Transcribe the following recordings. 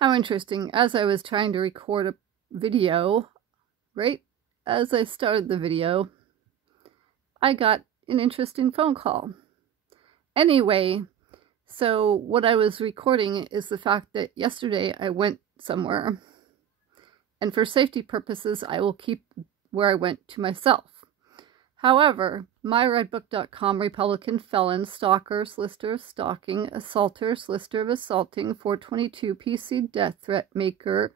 How interesting. As I was trying to record a video, right as I started the video, I got an interesting phone call. Anyway, so what I was recording is the fact that yesterday I went somewhere, and for safety purposes, I will keep where I went to myself. However, Myredbook.com, Republican felon, stalker, solicitor of stalking, assaulter, solicitor of assaulting, 422 PC death threat maker,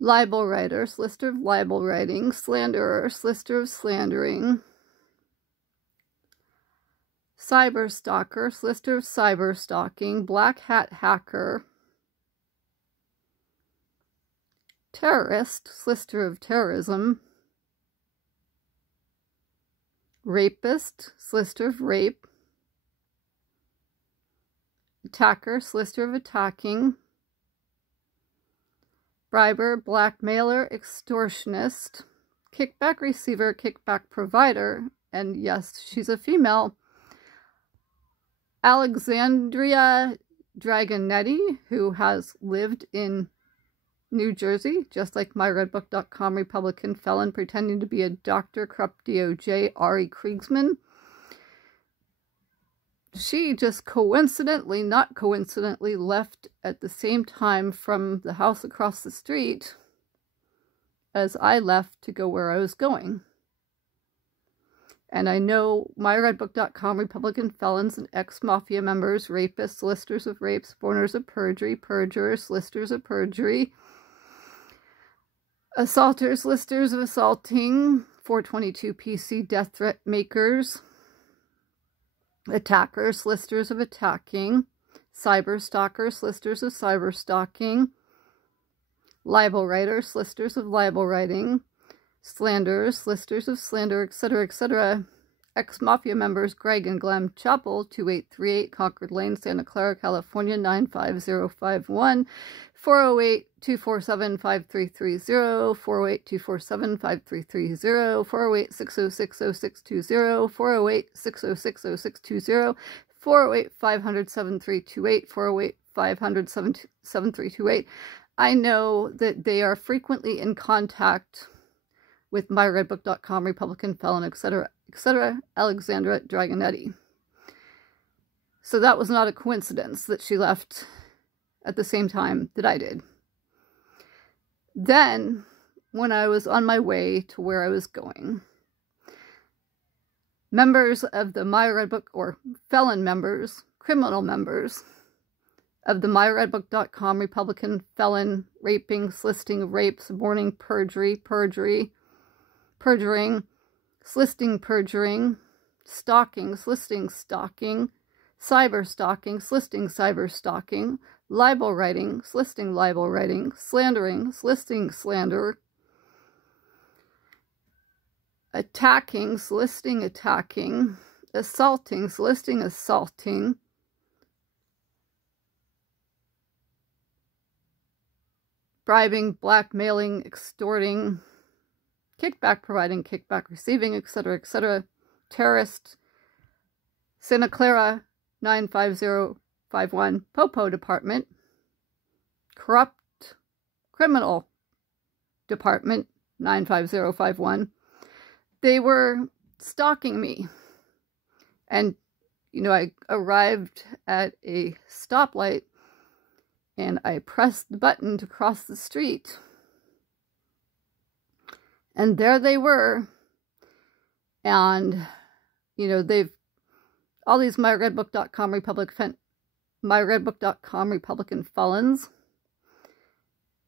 libel writer, solicitor of libel writing, slanderer, solicitor of slandering, cyberstalker, solicitor of cyberstalking, blackhat hacker, terrorist, solicitor of terrorism, rapist, solicitor of rape, attacker, solicitor of attacking, briber, blackmailer, extortionist, kickback receiver, kickback provider, and yes, she's a female, Alexandra Dragonetti, who has lived in New Jersey, just like Myredbook.com, Republican felon, pretending to be a doctor, corrupt DOJ, Ari Kriegsman. She just coincidentally, not coincidentally, left at the same time from the house across the street as I left to go where I was going. And I know Myredbook.com, Republican felons and ex-mafia members, rapists, solicitors of rape, suborners of perjury, perjurers, solicitors of perjury, assaulters, solicitors of assaulting, 422 PC death threat makers, attackers, solicitors of attacking, cyberstalkers, solicitors of cyberstalking, libel writers, solicitors of libel writing, slanderers, solicitors of slander, etc., etc. Ex-mafia members Greg and Glenn Chappell, 2838 Concord Lane, Santa Clara, California, 95051, 408-247-5330, 408-247-5330, 408-606-0620, 408-606-0620, 408-500-7328, 408-500-7328. I know that they are frequently in contact with Myredbook.com, Republican felon, etc., etc., Alexandra Dragonetti. So that was not a coincidence that she left at the same time that I did. Then, when I was on my way to where I was going, members of the Myredbook, or felon members, criminal members of the Myredbook.com, Republican felon, raping, soliciting of rape, suborning, perjury, perjuring, soliciting perjuring, stalking, soliciting stalking, cyberstalking, soliciting cyberstalking, libel writing, soliciting libel writing, slandering, soliciting slander, attacking, soliciting attacking, assaulting, soliciting assaulting, bribing, blackmailing, extorting, kickback providing, kickback receiving, etc., etc., terrorist, Santa Clara, 95051, Popo Department, corrupt criminal department, 95051. They were stalking me. And, you know, I arrived at a stoplight and I pressed the button to cross the street. And there they were. And, you know, all these Myredbook.com Republican felons,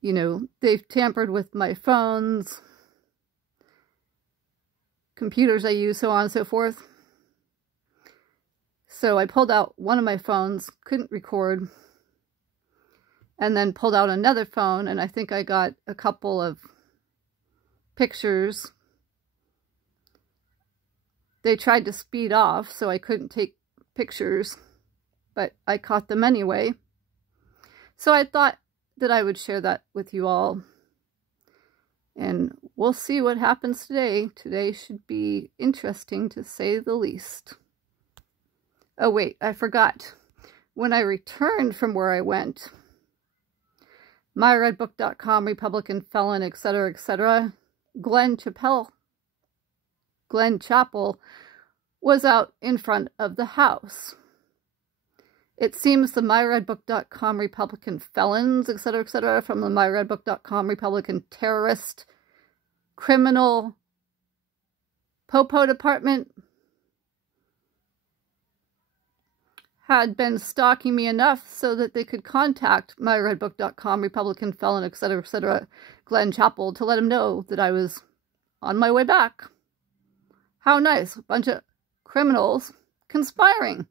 you know, they've tampered with my phones, computers I use, so on and so forth. So I pulled out one of my phones, couldn't record, and then pulled out another phone, and I think I got a couple of pictures. They tried to speed off, so I couldn't take pictures, but I caught them anyway. So I thought that I would share that with you all. And we'll see what happens today. Today should be interesting, to say the least. Oh wait, I forgot. When I returned from where I went, Myredbook.com, Republican felon, etc., etc. Glen Chapel was out in front of the house. It seems the Myredbook.com Republican felons, etc., etc., from the Myredbook.com Republican terrorist, criminal, Popo department had been stalking me enough so that they could contact Myredbook.com Republican felon, etc., etc., Glen Chapel to let him know that I was on my way back. How nice. A bunch of criminals conspiring.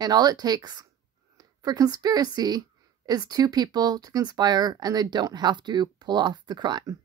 And all it takes for conspiracy is 2 people to conspire, and they don't have to pull off the crime.